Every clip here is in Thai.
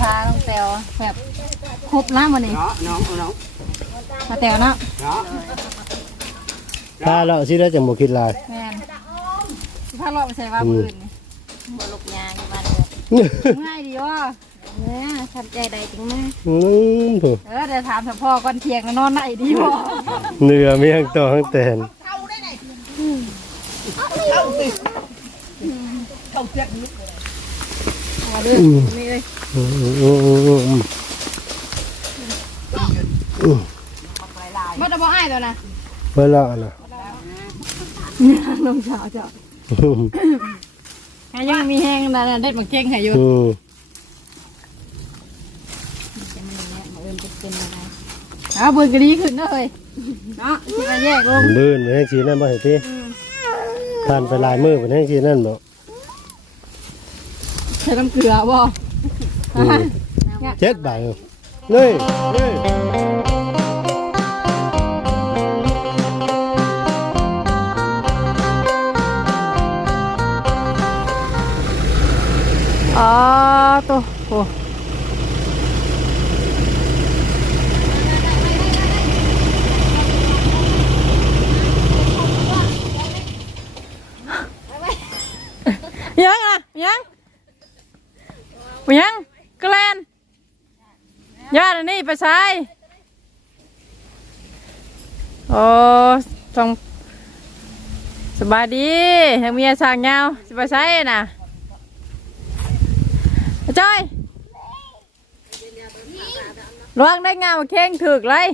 พาน้องแตวแบบครบแล้ววันนี้ đó nó nó มาแตวเนาะ đó ถ้าเราสิได้จังบ่คิดหลาย แม่นสิพาเลาะไปใส่ว่ามืออื่นนี่บ่ลูกยางอยู่บ้านเด้อง่ายดีวะเนี่ยทำใจใดจังมาอืมโถูกเออเดี๋ยวถามสัพ่อก่อนเที่ยงนอนไหนดีบ่เนื้อมีทั้งตัวทั้งแตน มาด้วยนี่เลยอืมอืมอืมอืมอืมมันจะบ่อ้ายตัวนะเบิ่ละน่ะลงเช้าเจ้ายังมีแห้งนะเด็ดมาเก่งให้อยู่อืมเอาเบิ่งก็ดีขึ้นเด้อเฮ้ยเนาะสิมาแยกลงลื่นไปให้สีนั่นบ่ให้ติทานไปหลายมื้อไปให้สีนั่นบ่ ใช้น้ำเกลือบ่อืม เจ็ดบาทเลยเลยอ๋อตัวโอ้ยังอะยัง ไปยังกแลนญาติอันนี้ไปใช้โอ้ต้องสบายดีทางเมียสร้างยาวสบายใช้น่ะจอยระวังได้งามมาเข่งถึกเลย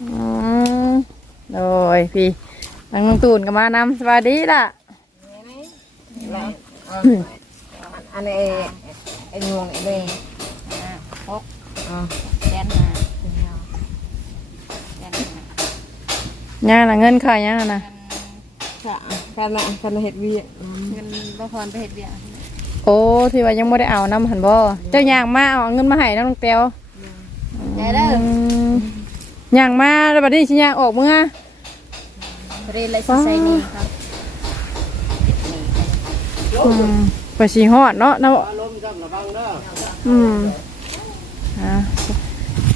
อืมโอ้ยพี่นังน้องตูนก็มานำสวัสดีล่ะ อันนี้ไอ้งวงไอ้นี่หกอ่าแสนห้าแสนห้าย่างน่ะเงินค่ะย่างน่ะค่ะการมาการมาเฮ็ดเวียเงินบ่พรไปเฮ็ดเบี้ยโอ้ที่ว่ายังไม่ได้เอาน้ำหันบ่เจ้าย่างมาเอาเงินมาให้น้องเตียวได้เด้ออืมย่างมาแล้วบัดนี้สิย่างออกเมื่อเรียนอะไรสิใส่นี่ครับอืม ไปสีฮอดเนาะเนาะลมจับระวังเด้ออืมอะ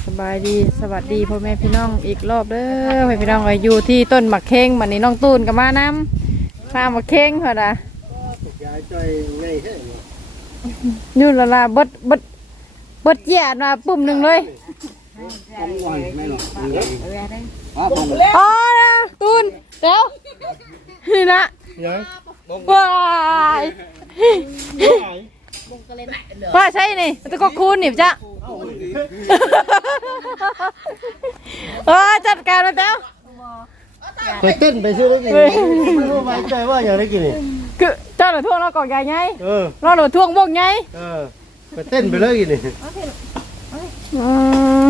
สบายดีสวัสดีพ่อแม่พี่น้องอีกรอบเด้อพ่อแม่พี่น้องก็อยู่ที่ต้นหมักเข่งวันนี้น้องตูนกับมานำข้ามหมักเข่งเหรอนะยายจ้อยไงแท้นี่อยู่ละละเบิดเบิดเบิดแย่มาปุ่มหนึ่งเลย không ngoài mày nó เรียนได้ đó không อ๋อนะตูนเดี๋ยวนี่ละยังว้าย ว่าใช่นี่มันจะก็คูณนี่จ้ะเออจัดการมาแล้วไปเต้นไปซื้อได้กินไม่รู้ไว้ใจว่าอย่างได้กินนี่คือเจ้าหน้าท่วงเราก่อนใหญ่ไงเออเราหน้าท่วงบกไงเออไปเต้นไปเลยกินนี่อืม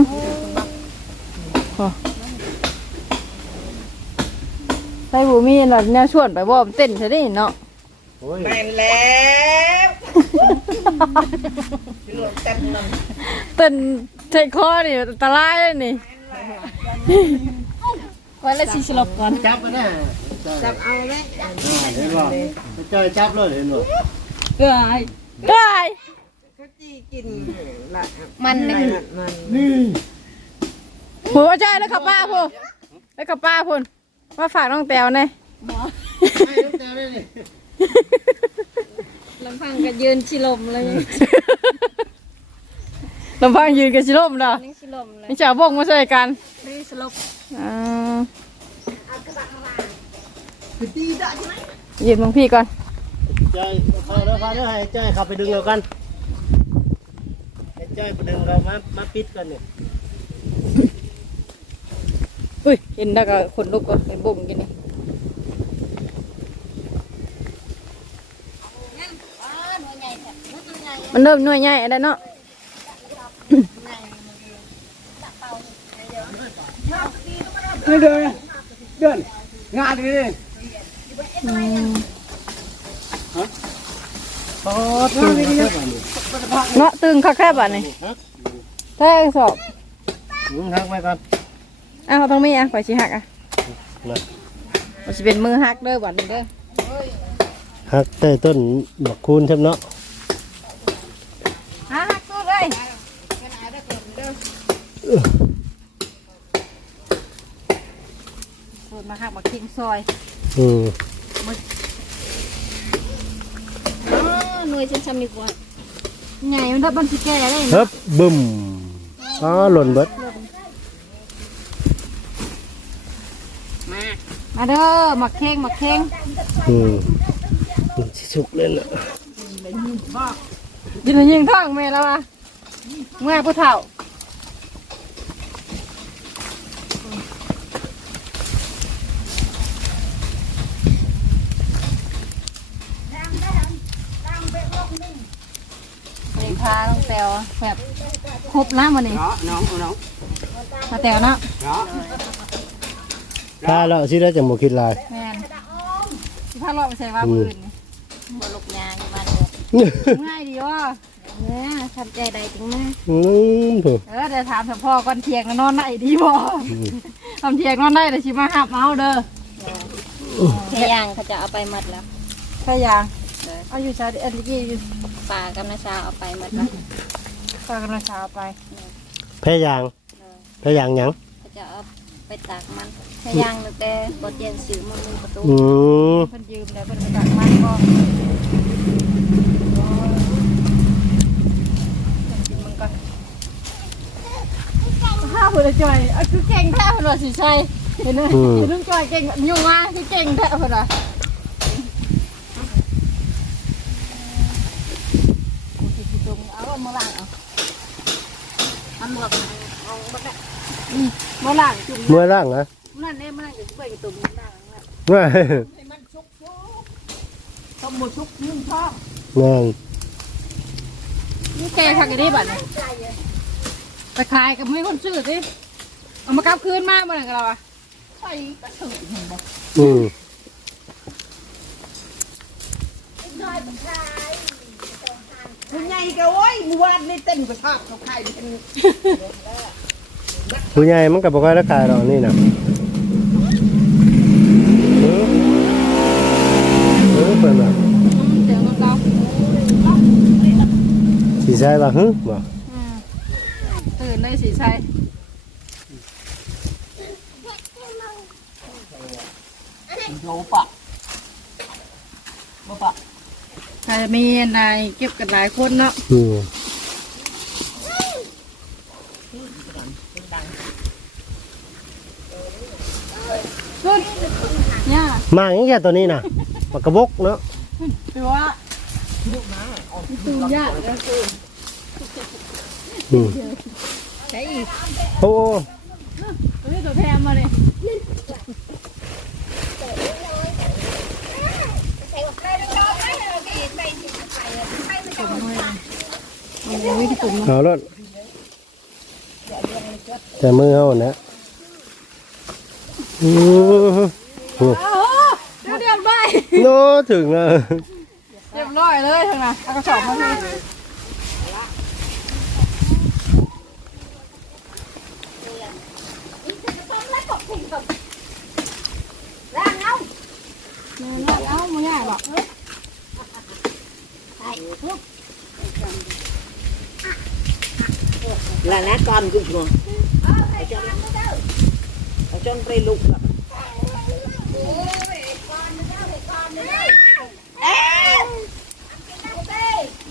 โอ้ใส่บูมีน่ะแนวชวนไปบ่มเต้นใช่ดิเนาะ โอ้ยเต้นใช้คอนี่อันตรายเลยนี่วันละสี่สิบลบก่อนจับกันแน่จับเอาไหมเห็นบ่จอยจับเลยเห็นบ่เกลือได้มันนี่นี่ผัวใจแล้วกับป้าพูแล้วกับป้าพูนมาฝากน้องแตวเนี่ยให้น้ำแตวได้นี่ ลำพังก็ยืนชิลมเลยลำพังยืนกันชิลมเนาะนี่ชิลมเลยนี่จะเอาบงมาใส่กันนี่สลบอ่ายืนมองพี่ก่อนจอยพาเด้อพาเด้อให้จอยขับไปดึงเรากันให้จอยไปดึงเรามามาปิดกันนี่อุ้ยเห็นแล้วก็ขนลุกก็เป็นบุ่มกินนี่ มันเริ่มหน่วยใหญ่แล้วเนาะ đi đưa đưa ngã đi đi โอ้ตึงนี่เนาะตึงคักแคบอะนี่ฮักแท่งสอบมึงฮักไว้ก่อนอะเขาต้องมีอะข่อยชิหักอะนะมันจะเป็นมือหักเด้อบัดนี้เด้อฮักแต่ต้นบักคูนใช่ไหมเนาะ หัก ย สูตรมาหักมาคิงซอย อืมอ๋อหน่วยฉันทำดีกว่าใหญ่มันได้บันสิแก่เลยเฮ้บบึ้มอ๋อหล่นเบิดมามาเด้อหมักเค้งหมักเค้งอืมสิสุกเลยนะยินดียิงท่องแม่แล้ววะเมื่อผู้เฒ่า เด็กพาน้องแต วแบบครบแล้ววันนี้ đó nóng nóng มาแตวเนาะ đó ถ้าเราสิได้จังบ่คิดหลาย แม่นสิพาเราไปใส่ว่าปืนนี่บลูกยางบ้านเดือดง่ายดีวะเนี่ยทำใจใดถึงมาอืมถูกเออเดี๋ยวถามเถอะพ่อก่อนเที่ยงน่ะนอนได้ดีบ่ทำเที่ยงนอนได้แต่ชิมาหับเอาเด้อแค่ยางเขาจะเอาไปหมดแล้วใช่ยัง เอาอยู่ชาเอ็นกี้อยู่ป่ากับนาชาเอาไปหมดแล้วฝากกันนะชาวไปแพ้ยางแพ้ยางหยังเขาจะเอาไปตากมันแค่ยางตั้งแต่บทเรียนสื่อมันมีประตูอืมเพิ่นยืมแล้วเพิ่นไปตักมันก็ยืมมันก่อนห้าผู้ละจ่อยเอาคือเก่งแท้เพิ่นว่าสิใช่เห็นไหมเห็นลุงจ่อยเก่งยุ่งมาคือเก่งแท้เพิ่นว่า เอามาล้างเอาทำหมวกเอาบักมาล้างจุ่มเมื่อร่างนะนั่นเนี่ยมาล้างอยู่เปื่อยกับตุ่มล้างนั่นว่าต้มหมูชุบนึ่งชอบงานนี่แกทากันนี้บัดนี่ยไปขายกับไม่คนซื้อสิเอามากลับคืนมาเมื่อไหร่กันเราอะใส่กระสือเห็นบ่อืม คุณยาย ก็โอ้ยเมื่อวานนี่เต้นกระชากเขาไข่เป็นผู้ใหญ่มันก็บ่ค่อยราคายดอกนี่นะเออเออเพิ่นว่าเสียงรถเราสิใช่ว่าหึบ่อืมตื่นได้สีใสโยปะบ่ปะ ใครมีนายเก็บกันหลายคนเนาะอืมขึ้นเนี่ยมาอย่างแค่ตัวนี้น่ะปากกระบกเนาะคือว่าตูยากนะอืมใช่อีกโอ้โอ้ตัวนี้ตัวแทนมาเลยมันไม่ได้ตุ่ม เอารถแต่มือเฮานะอือโอ้เดี๋ยวเดี๋ยวไปโนถึงอะเรียบร้อยเลยทางนั้นเอากระสอบมาให้เอาเอาไม่ยากหรอก là lá con cũng rồi ở trong ở trong cây lục là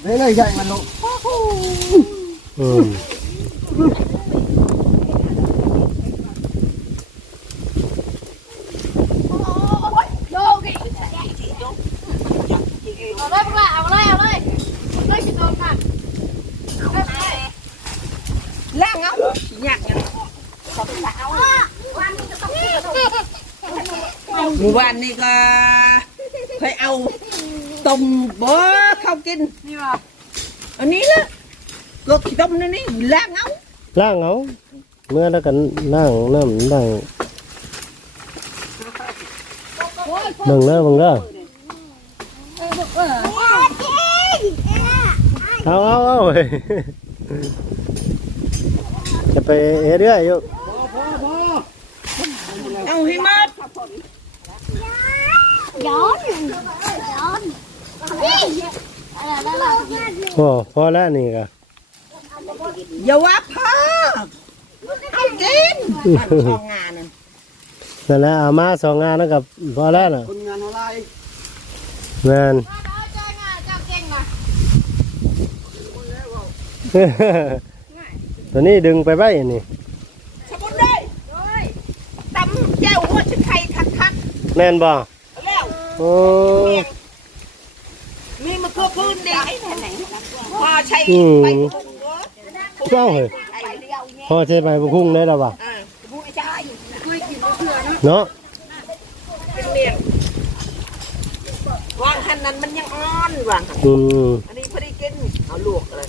thế này dạy mà lộ อื mùa ban này có phải ao tôm bó không kinh นี่ว่ะ ở ní đó có cái tôm nó ní lá ngáo ล่างเอาเมื่อแล้วกันล่างน้ำล่างเบิ่งเด้อเบิ่งเด้อเอาเอาเอาเว้ยจะไปเอเรื่อยอยู่ โอ้พอแล้วนี่ก็อย่าว่าพ่อเอากินทองงานนั่นนั่นแหละเอามาสองงานแล้วกับพอแล้วน่ะคนงานอะไรแม่นตัวนี้ดึงไปไว้นี่สมุนเลยตำแก้วหัวชิไข่คักแม่นบ่ๆแล้ว โอ้มีมะเขือพื้นดีพอใช้ไปพุ่งเว้ยเจ้าเฮ้ยไปเดียวเนี่ยพอใช้ไปบุคุ้งได้แล้วบ่เออผู้ชายเนาะเป็นเมียงวางหันนั้นมันยังอ่อนวางหันอืมอันนี้พอดีกินเอาลวกเลย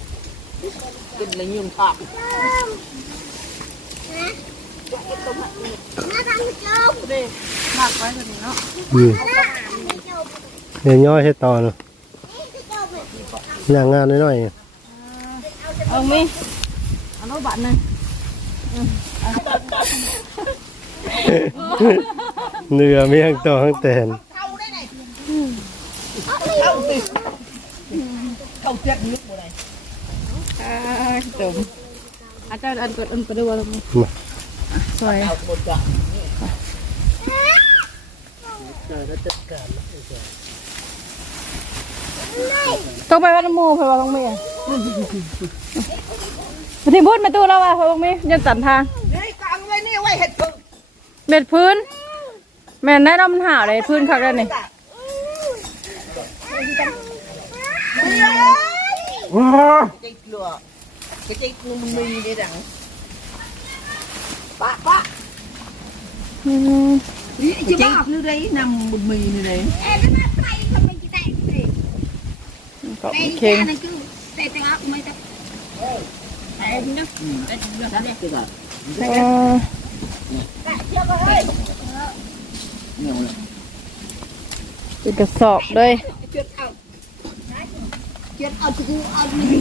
กินแล้วยุ่งปากอืมเดี๋ยวย่อยให้ต่อเนาะอย่างงานน้อยๆเอามีเอาโน้ตบัตรหนึงเนื้อเมียงตัวข้างแตนเข้าได้ไหนเข้าสิเข้าเจ็บลึกหมดเลยอ่าจมอาจารย์อันกดอันกดดูว่าตรงนี้สวยเอาหมดจ้ะ ต้องไปวัดน้ำมูไปวัดตรงนี้มาที่พูดมาตู้แล้วว่ะพอตรงนี้ยันสันทางนี่กางไว้นี่ไว้เห็ดพึ่งเม็ดพื้น แม่นได้น้ำมันหาเลยพื้นคักแล้วนี่ใจกลัว cái ใจกลัวมันมีนี่ดังปะปะอืม cái ใจ như đấy nằm một mì này đấy เกาะเค็ง cái gì เออเป็น กระสอบเลย chết ăn thì cứ ăn đi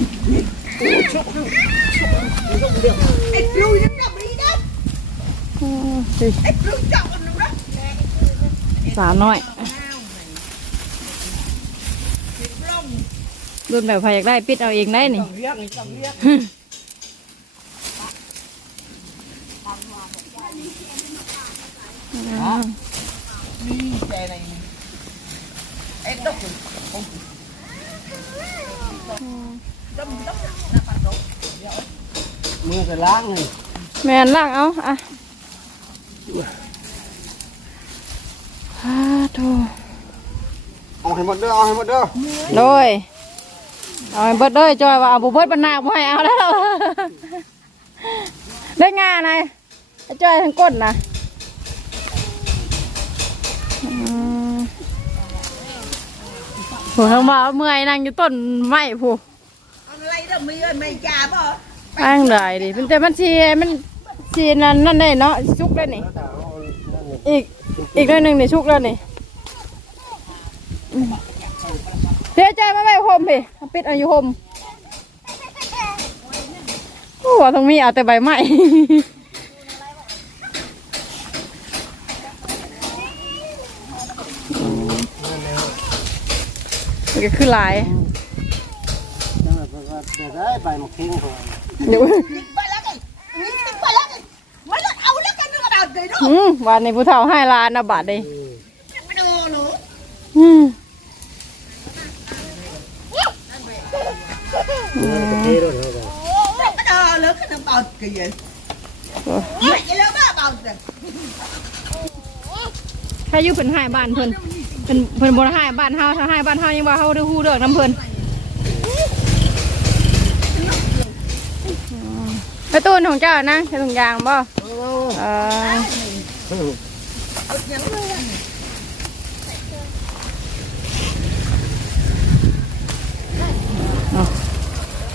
Ê, lùi nó nằm đi đó อืมสิ Ê, lùi chọn nó đó สาวน้อย รุ่นแบบใครอยากได้ปิดเอาเองได้นี่ riêng thì cầm riêng อ่า đi chè này Ê, đốc rồi không đâm đốc là bắt đầu มือก็ล้างเลยแม่นล่างเอาอะฮ่าโธ่เอาให้หมดเด้อเอาให้หมดเด้อโดย เอาให้เบิดเลยจอยว่าเอาบุเบิดบรรณาบ่ให้เอาแล้วได้งานไงไอ้จอยทั้งก้น นะอืมผู้ทั้งบ่าวเมื่อยนั่งอยู่ต้นไม้ผู้ Con lấy đâu mi ơi mày già bò อ้างได้ดิมันแต่มันชีมันชีนั่นนั่นได้เนาะชุกได้นี่อีกอีกหน่อยหนึ่งนี่ชุกแล้วนี่อืมเสียใจมาไว้โฮมพี่เอาปิดเอาอยู่โฮมโอ้ว่าตรงนี้เอาแต่ใบไม้มันก็คือหลายเดี๋ยวได้ไปหมกเข่งก่อนเดี๋ยว Bà lá cái Nhìn bà lá cái Mới là ấu lá cái nó đào gì đó อืมวันนี้ผู้เฒ่าให้ลานนะบาทเลย Mới đồ nữa อืม เทรถเขาก็ Cái đồ lớn cái nó bọt kì vậy Mày cái lớn đó bọt rồi ถ้าอยู่เป็นให้บ้านเพิ่นเพิ่นเพิ่นบ่ได้ให้บ้านเฮาถ้าให้บ้านเฮายังว่าเฮาได้ฮู้เด้อน้ำเพิ่นไปตูนของเจ้านะใช้ถุงยางบ่เออ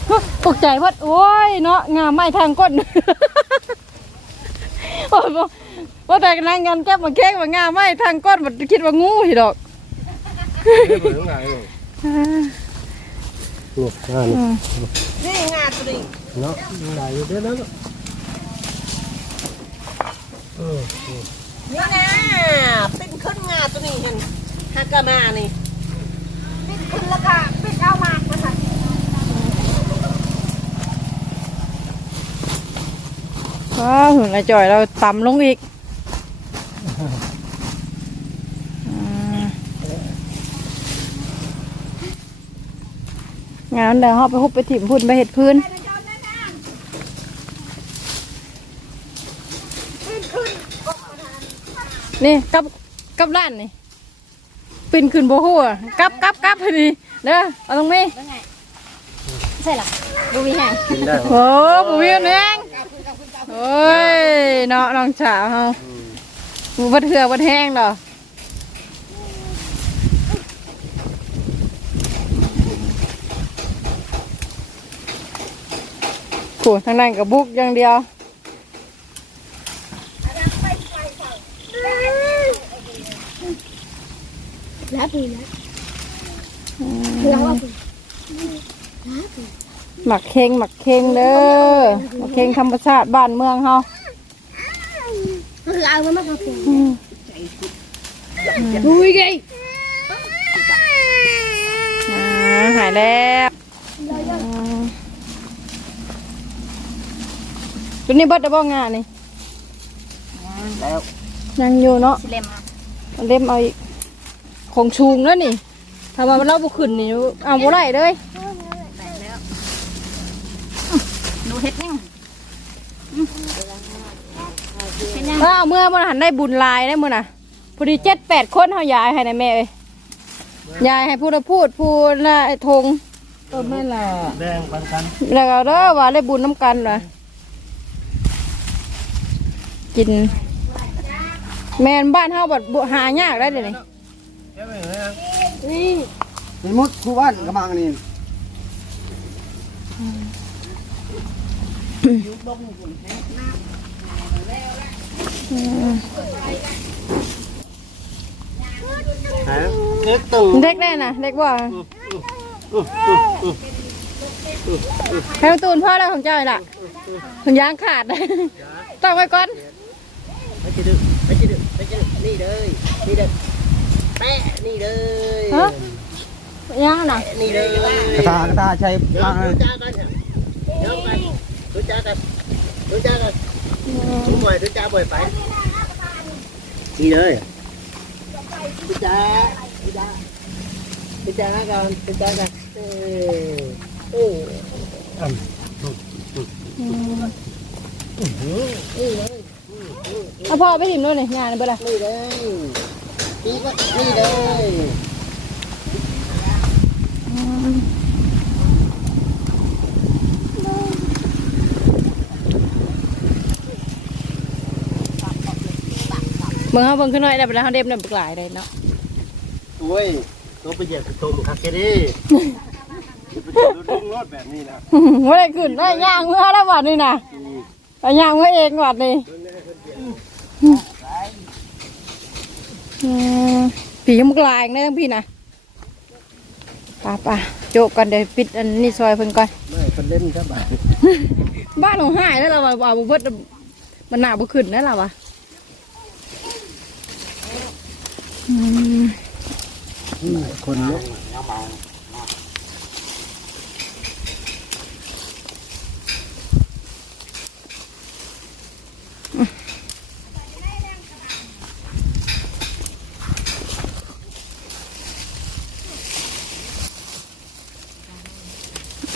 เอาต กใจเพัดโอ้ยเนาะงามไม้ทางก้นโอ้ยบ่ว่าแต่นั่งกันแก้มาเค้กมางามไม้ทางก้นมันคิดว่างูสิดอกได้เบิ่งไหนเลยนี่อ่านี่ Đi ngà tụi đi เนาะได้อยู่เด้อเนาะเออ Đi nè Tinh khấn ngà tụi đi hình Hakama này Tinh khấn là cả Tinh ao mạc mà ว้าวหุ่นไอ้จ่อยเราต่ำลงอีกอ่างานเดี๋ยวเขาไปหุบไปถิ่มพุ่นไปเห็ดพื้นนี่กับกับร้านนี่ปินขึ้นโบหัวกับกับกับพอดีเด้อเอาตรงนี้ใช่หรอดูมีแห่งกินได้โอ้บุวิวแนง โอ้ยเนาะน้องสาวเฮาบูบัดเถื่อบัดแห้งดอกโอ้ทางนั้นกับบุกอย่างเดียวแล้วปีนะ หมักเค็งหมักเค็งเด้อหมักเค็งธรรมชาติบ้านเมืองเฮาคือเอามันมาเป็นอืมดูไงอ่าหายแล้วอืมตัวนี้เบิดได้บ่งานนี่แล้วยังอยู่เนาะสิเล่มเอาเล่มเอาอีกของชูงแล้วนี่ถ้าว่ามันเล่าบุขึ้นนี่เอาบ่ได้เลย หนู เฮ็ดยังเฮ็ดยังถ้าเอาเมื่อมันหันได้บุญหลายได้มื้อน่ะพอดีเจ็ดแปดคนเฮายายให้นะแม่เอ้ยยายให้ผู้ละพูดผู้ละไอ้ทงเออแม่ล่ะแบ่งปันกันแล้วก็เด้อว่าได้บุญน้ำกันว่ะกิน แม่นบ้านเฮาบัดบ่หายากได้เดี๋ยวนี้แค่ไปเลยนะนี่มีมุดคู่บ้านกระมังนี่ เล็กตู่เด็กได้น่ะ เด็กบ่ใครเอาตูนพ่อแล้วของเจ้าอีกล่ะถุงยางขาดตั้งไว้ก่อนไปจิดึไปจิดึไปจิดึนี่เลยนี่เด้อแปะนี่เลยฮะยางน่ะนี่เลยกระตากระตาใช้เดี๋ยวบ้างเลรู้ย จักกันเดี๋ยวกันรู้จักกันรู้จักกันรู้บ่อยรู้จักบ่อยไปนี่เลยรู้จักรู้จักรู้จักกันรู้จักกันเออโอ้เอาพ่อไปถิ่มด้วยนี่ยางนี่เบ่ล่ะนี่เลยนี่ก็นี่เลย เบิ่งเฮาเบิ่งขึ้นหน่อยได้บ่ล่ะเฮาเด็บได้บักหลายได้เนาะโอ้ยต้องไปเหยียบกระทงครับแค่นี้ไปดูดุ้งรถแบบนี้นะบ่ได้ขึ้นได้ย่างเมื่อแล้วบัดนี้น่ะไปย่างเมื่อเองบัดนี้อืมผียังบักหลายอีกนะทั้งพี่น่ะไป่าๆโจกกันเดี๋ยวปิดอันนี้ซอยเพิ่นก่อนไม่เป็นเล่นครับบ่ายบ้านของหายแล้วเราว่าเอาบ่เบิดมันหนาบ่ขึ้นแล้วล่ะวะอืม คนเนาะ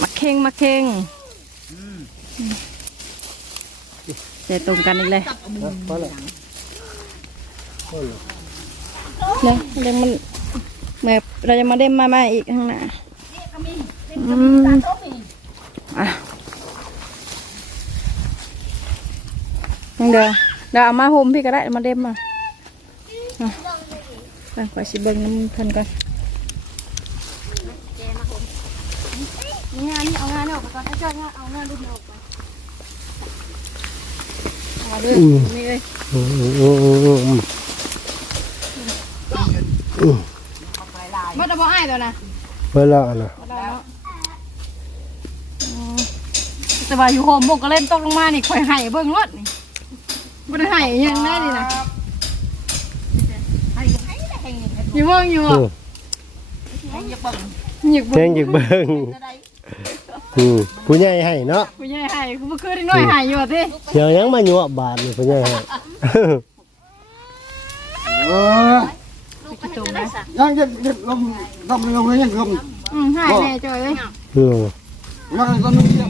มาเข่งมาเข่งใจตรงกันอีกเลยพอแล้ว เนี่ยเดี๋ยวมันแม่เราจะมาเด้มมามาอีกข้างหน้าอืมอะเดี๋ยวเดี๋ยวเอามาโฮมพี่ก็ได้มาเด้มมาอะไปขอสิเบิ้งน้ำเพันก่อนงานนี่เอางานนี่ออกไปก่อนถ้าเจ้างานเอางานรุ่นออกไปมาด้วยนี่เลย อืมอืมอืมอืมอืมมาตะบออ้ายตัวนะเวลาน่ะมาได้เนาะอ๋อแต่ว่าอยู่โฮมบกก็เล่นตกลงมานี่คอยไห้เบิ่งรถนี่บ่ได้ไห้อิหยังได้นี่นะอยู่เบิ่งอยู่อือะมหยิกแจ้งหยิบเบิ้งเอืมผู้ใหญ่ให้เนาะผู้ใหญ่ให้กูบ่คือได้น้อยให้อยู่อะสิเดี๋ยวยังมายั่วบาทนี่ผู้ใหญ่ให้เอ อสิตุ่มนะยังจะจะลมลมลมเลยยังลมอืมให้แน่จอยเอ้ยอืมมันก็นุ่มเดียว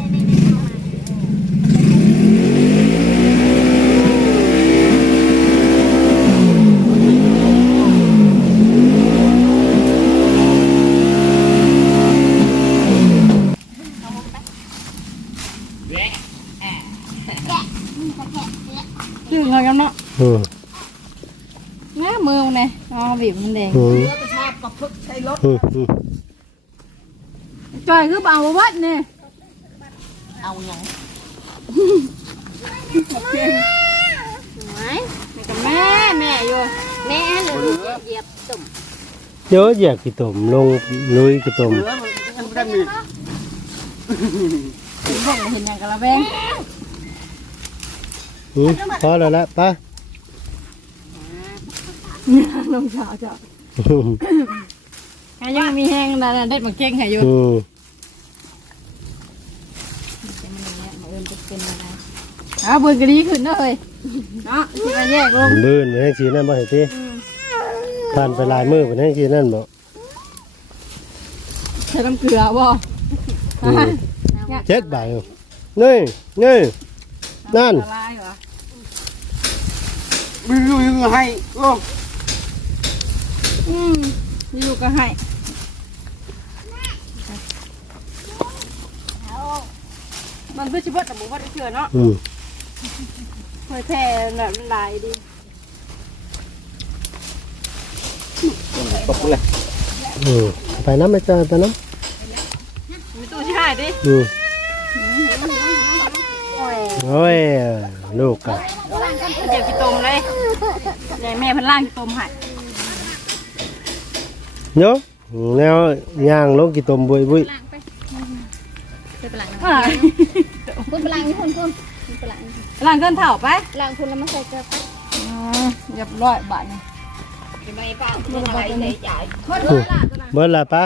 ดึงเอากันเนาะ อืม น้ามือมันเลยอ๋อบีบมันแดง อืม ชอบกับ พึกใช้รถอืมอืมจอยคือเบาวัดเนี่ยเอาหยังแม่แม่อ อยากกิตมลงลุยกิตมเหลือมันยังไม่ได้มีถึงพวกเห็นอย่างกระแบงอืมพอแล้วละไป้าลงสาวจ้ะยังมีแห้งนะเด็ดมาเก่งให้อยู่อืมอะเบิ่งก็ดีขึ้นเนาะเฮ้ยเนาะที่มาแยกลงลื่นไปให้ชีนั่นบ่เห็นทีผ่านไปหลายมือไปให้ชีนั่นบ่ใช้น้ำเกลือบ่อืมเจ็ดใบนี่นี่นั่นละลายเหรอมีอยู่ยังให้โอ้อืมอยู่ก็ให้ มันคือชิบะแต่บุบได้เชื่อเนาะอืมเผยแพร่แบบหลายดีตกเลยอืมไปน้ำไปเจอไปน้มีตู้ที่ให้ดิำอืมโอ้ยลูกอะเดี๋ยวกินต้มเลยเดี๋ยวแม่เพันล่างกินต้มให้เนาะแนวย่างลงกิตมบุยบุย อ่าคุณพลังคุณคุณคุณพลังล่างเกินเถ่าไปพลังคุณแล้วมาใส่เกลืออ๋อเรียบร้อยบาทนี่ไม่ป้าเป็นอะไรในใจเบิดละป้า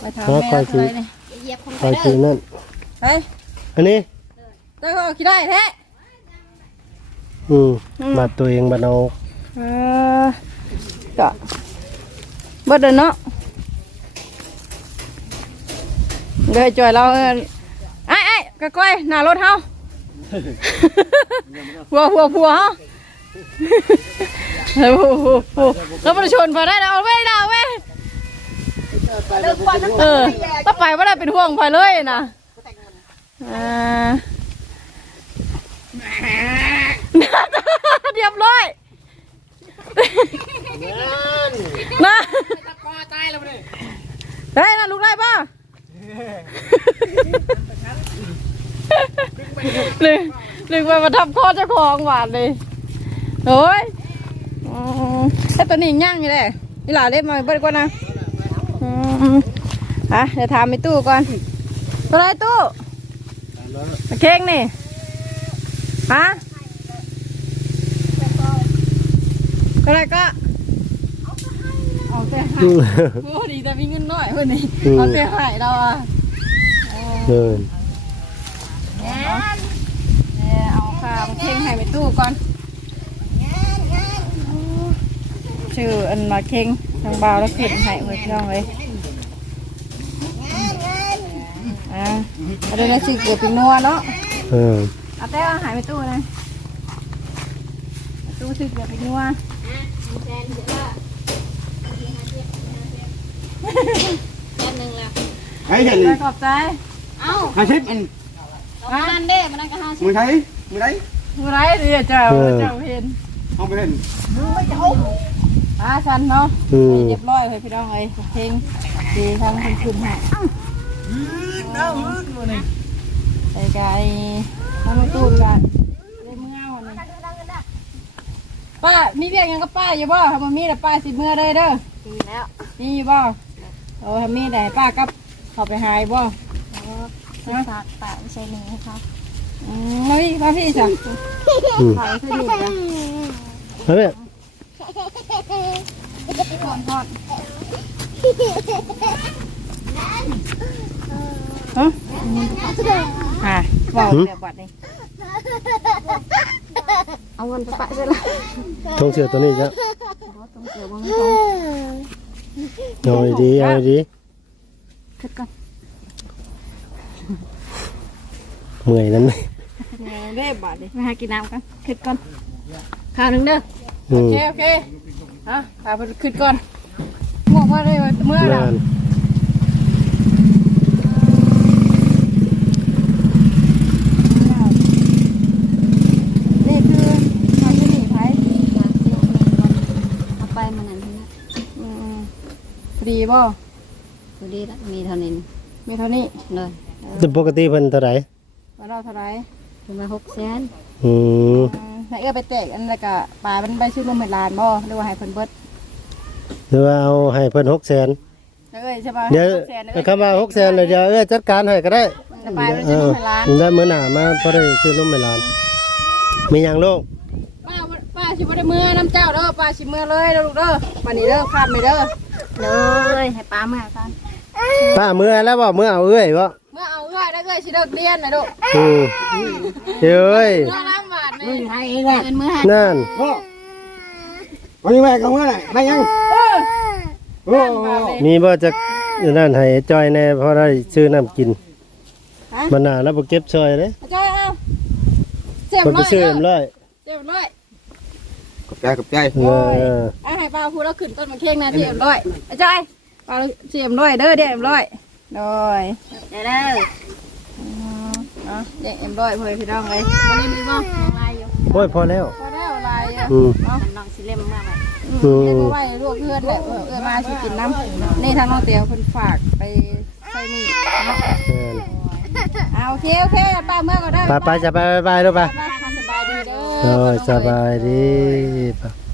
ไปทำแม่อะไรนี่เหยียบคนคอยกินนั่นไปอันนี้แต่ก็คิดได้แท้อืมมาตัวเองบัดเอาเออก็เบิดเดินเนาะ เดี๋ยวให้จ่อยเราเออไอ้ไอ้กะก้อยหน้ารถเฮาหัวหัวหัวเฮาเฮ้ยโอ้โหโอ้โหแล้วมันชนไปได้แล้วเอาไว้ดาวไว้ยเออถ้าไปไม่ได้เป็นห่วงไปเลยนะอ่าเรียบร้อยนะเฮ้ยนะลูกได้ป่ะห นึ่งหนึ่งไปมาทำข้อเจ้าของหวานเลยโอ้ยไอตัวนี้ย่างอยู่เลยนี่หลาเล็บมาเบิดก่อนนะอืมอะเดี๋ยวถามไอตู้ก่อน ตัวอะไรตู้เค้งนี่ฮะก็ได้ก็ เอาแต่หายอืมโอ้ดีแต่มีเงินน้อยคนนี้อืมเอาแต่หายเราอะเดินเออเอาข้าวมาเข่งให้ไปตู้ก่อนชื่ออันมาเข่งทางบ่าวแล้วขึ้นให้เพื่อนน้องเลยอ่าเอาเดี๋ยวนะสิเกิดเป็นนัวเนาะเออเอาแต่เอาหายไปตู้เลยตู้สิเกิดเป็นนัว แค่นึงแล้วให้เห็นไปขอบใจ เอ้าห้าสิบอันมันเด้มันนั่นก็ห้าสิบมือใช้มือไหนดูไรดีเจ้าเจ้าเห็นเอาไปเห็นอาชันเนาะอืมเรียบร้อยเลยพี่น้องเลยเพลงดีทั้งคุณคุณฮะใส่ไก่น้ำมันตูดกันเลยเมื่อวันนี้ป้ามีเบียงยังกับป้าอยู่บ่ทำมามีแต่ป้าสิเมื่อเลยเด้อ ดีแล้วมีอยู่บ่ โอ้ทำมีแต่ป้ากับเขาไปหายบ่ฝากฝากไม่ใช่หนึ่งให้เขาอืมมาพี่มาพี่จ้ะอืมขายคือดีจ้ะเอาเนี่ยทอดทอดฮะฮะบอกเดี๋ยวบัดนี้เอาเงินไปปะซะละทงเสือตัวนี้จ้ะต้องเกี่ยวบ่มี เอาดีๆเอาดีคิดก่อนๆเมื่อยนั้นไหมเด้บัดนี้ไปหากินน้ำกันคิดก่อนข้าวหนึงเด้ออืโอมเคโอเคฮะพาไปขึ้นก่อนง่วงว่าเลยว่าเมื่อไหร่นานนี่คือทำที่นี่ไผ เอาไปมันนั่นนี่ อืม ฟรีบ่ดูดีละมีเท่านี้มีเท่านี้เลยแต่ปกติเพิ่นเท่าไหร่ว่าเราเท่าไหร่คือมาหกแสนอืมอืมให้เอื้อไปแตกอันแล้วก็ปลาเป็นใบชื่อนมเหมือนลานบ่หรือว่าให้เพิ่นเบิดหรือว่าเอาให้เพิ่น600,000เอ้ยใช่ป่ะเดี๋ยวแสนเอ้ยคำว่า600,000เลยเดี๋ยวเอ้ยจัดการให้ก็ได้แต่ปลาเป็นเอชื่อนอมเหมือนลานได้มื้อหน้ามาพอได้ซื้อนมให้หลานมีหยังลูกป้าป้า สิบ่ได้มือน้ำเจ้าเด้อป้าสิมือเลยเด้อลูกเด้อวันนี้เด้อข้ามไปเด้อเลยให้ป้ามากันป้ามื้อแล้วบ่มื้อเอาเอ้ยบ่เมื่อเอาเอื้อยได้เอ้อยสิเลิกเรียนนะลูกอืมเอ้ยเมื่อน้ำบาดนี่ให้เองอะเป็นมือหานั่นโอ้วันนี้แม่กับเมื่อไหร่ไม่ยังโอ้มีบ่จะนั่นให้จอยแน่เพราะได้ซื้อน้ำกินมันน่าแล้วบ่เก็บช่วยเด้อาจารย์เอาเสียบเพิ่นร้ไปอยซื้อเด้เอ็มอร้อยเสียบร้อยขอ บใจขอบใจเออเอาให้ป้าพูดแล้วขึ้นต้นมะเข่งนะที่เอ็มร้อยอาจารย์ป้าเสียบร้อยเด้อเดี๋ยวเอ็มร้อยโดยเด้อเด้อเนาะเด็กเอ็มร้อยเพื่อนพี่น้องเลยวันนี้มีบ่ลายอยู่โอ้ยพอแล้วพอแล้วลายเอืมนาะน้องสิเล่มมาไว้อืมเรียกว่าไหวลวกเพื่อนแหละเออเออมาสิกินน้ำนี่ทางน้องเตียวเพิ่นฝากไปใส่นี่เนาะเออเอาโอเคโอเคป้าเมื่อก็ได้ไปไปจะไปไปไปลูกไปป้า สบายดีเด้อโอ้ยสบายดี